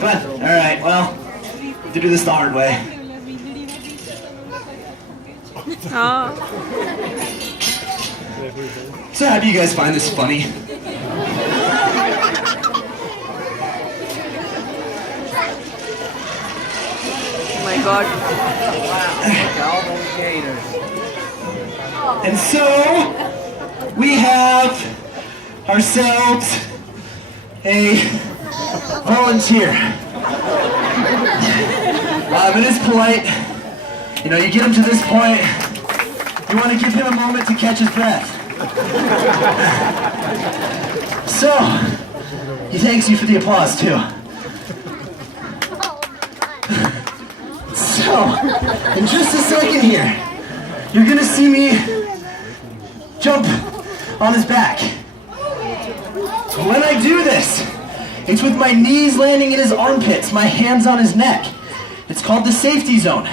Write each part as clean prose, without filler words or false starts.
Fun. Alright, well, to do this the hard way. So how do you guys find this funny? Oh my god. And so, we have ourselves a volunteer. It is polite. You know, you get him to this point, you want to give him a moment to catch his breath. So, he thanks you for the applause too. So, in just a second here, you're gonna see me jump on his back. When I do this, it's with my knees landing in his armpits, my hands on his neck. It's called the safety zone.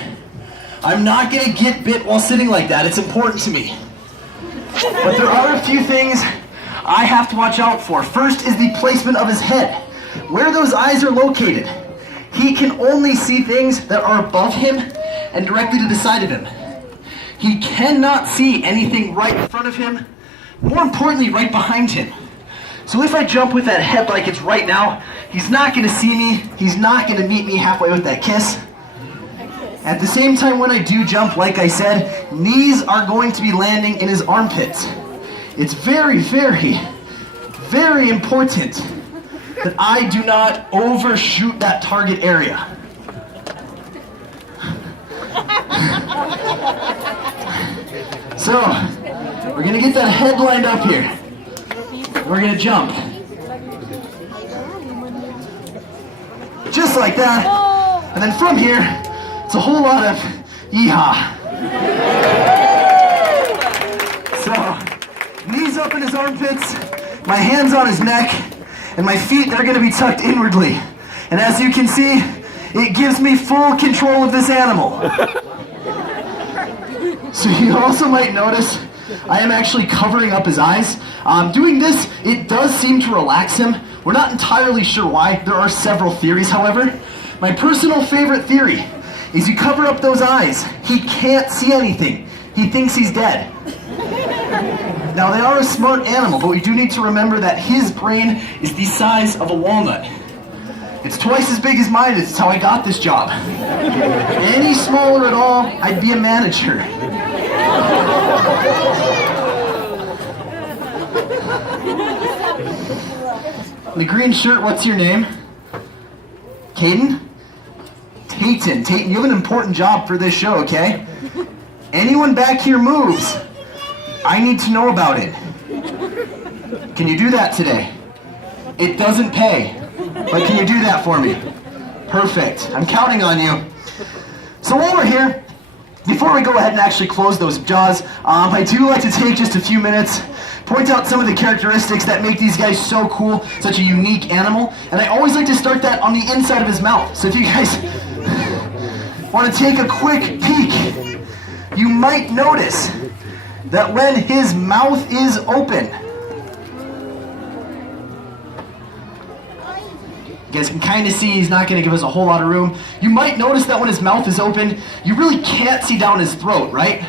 I'm not gonna get bit while sitting like that. It's important to me. But there are a few things I have to watch out for. First is the placement of his head. Where those eyes are located. He can only see things that are above him and directly to the side of him. He cannot see anything right in front of him, more importantly, right behind him. So if I jump with that head like it's right now, he's not gonna see me, he's not gonna meet me halfway with that kiss. At the same time, when I do jump, like I said, knees are going to be landing in his armpits. It's very, very, very important that I do not overshoot that target area. So, we're gonna get that head lined up here. We're gonna jump. Just like that. And then from here, it's a whole lot of yeehaw. So, knees up in his armpits, my hands on his neck, and my feet, they're gonna be tucked inwardly. And as you can see, it gives me full control of this animal. So you also might notice I am actually covering up his eyes. Doing this, it does seem to relax him. We're not entirely sure why. There are several theories, however. My personal favorite theory is you cover up those eyes. He can't see anything. He thinks he's dead. Now, they are a smart animal, but we do need to remember that his brain is the size of a walnut. It's twice as big as mine. It's how I got this job. Any smaller at all, I'd be a manager. The green shirt, what's your name? Caden? Tayton. Tayton, you have an important job for this show, okay? Anyone back here moves, I need to know about it. Can you do that today? It doesn't pay, but can you do that for me? Perfect. I'm counting on you. So while we're here, before we go ahead and actually close those jaws, I do like to take just a few minutes, point out some of the characteristics that make these guys so cool, such a unique animal, and I always like to start that on the inside of his mouth. So if you guys want to take a quick peek, you might notice that when his mouth is open, you guys can kind of see he's not going to give us a whole lot of room. You might notice that when his mouth is open, you really can't see down his throat, right?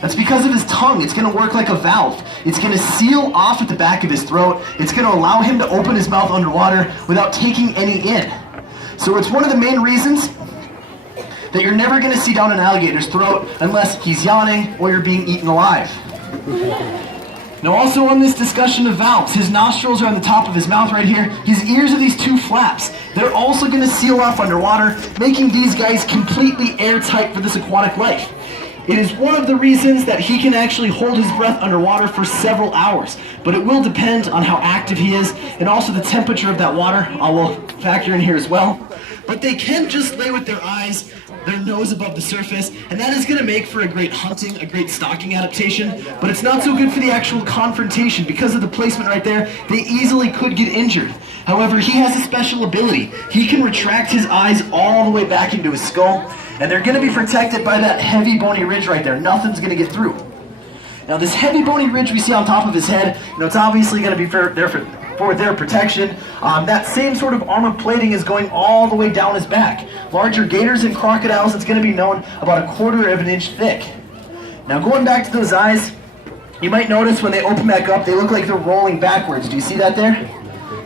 That's because of his tongue. It's going to work like a valve. It's going to seal off at the back of his throat. It's going to allow him to open his mouth underwater without taking any in. So it's one of the main reasons that you're never going to see down an alligator's throat unless he's yawning or you're being eaten alive. Now also on this discussion of valves, his nostrils are on the top of his mouth right here. His ears are these two flaps. They're also going to seal off underwater, making these guys completely airtight for this aquatic life. It is one of the reasons that he can actually hold his breath underwater for several hours, but it will depend on how active he is and also the temperature of that water. I will factor in here as well. But they can just lay with their eyes, their nose above the surface, and that is going to make for a great hunting, a great stalking adaptation, but it's not so good for the actual confrontation. Because of the placement right there, they easily could get injured. However, he has a special ability. He can retract his eyes all the way back into his skull, and they're going to be protected by that heavy bony ridge right there. Nothing's going to get through. Now this heavy bony ridge we see on top of his head, it's obviously going to be there for for their protection. That same sort of armor plating is going all the way down his back. Larger gators and crocodiles, it's going to be known about 1/4 of an inch thick. Now going back to those eyes, you might notice when they open back up, they look like they're rolling backwards. Do you see that there?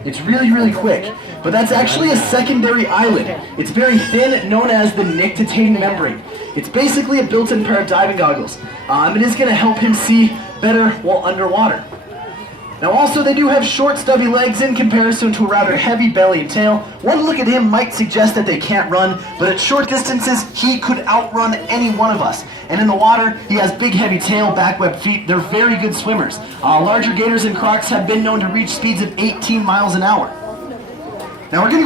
It's really, really quick. But that's actually a secondary eyelid. It's very thin, known as the nictitating membrane. It's basically a built-in pair of diving goggles. It is going to help him see better while underwater. Now also, they do have short, stubby legs in comparison to a rather heavy belly and tail. One look at him might suggest that they can't run, but at short distances, he could outrun any one of us. And in the water, he has big, heavy tail, back webbed feet. They're very good swimmers. Larger gators and crocs have been known to reach speeds of 18 miles an hour. Now we're going to go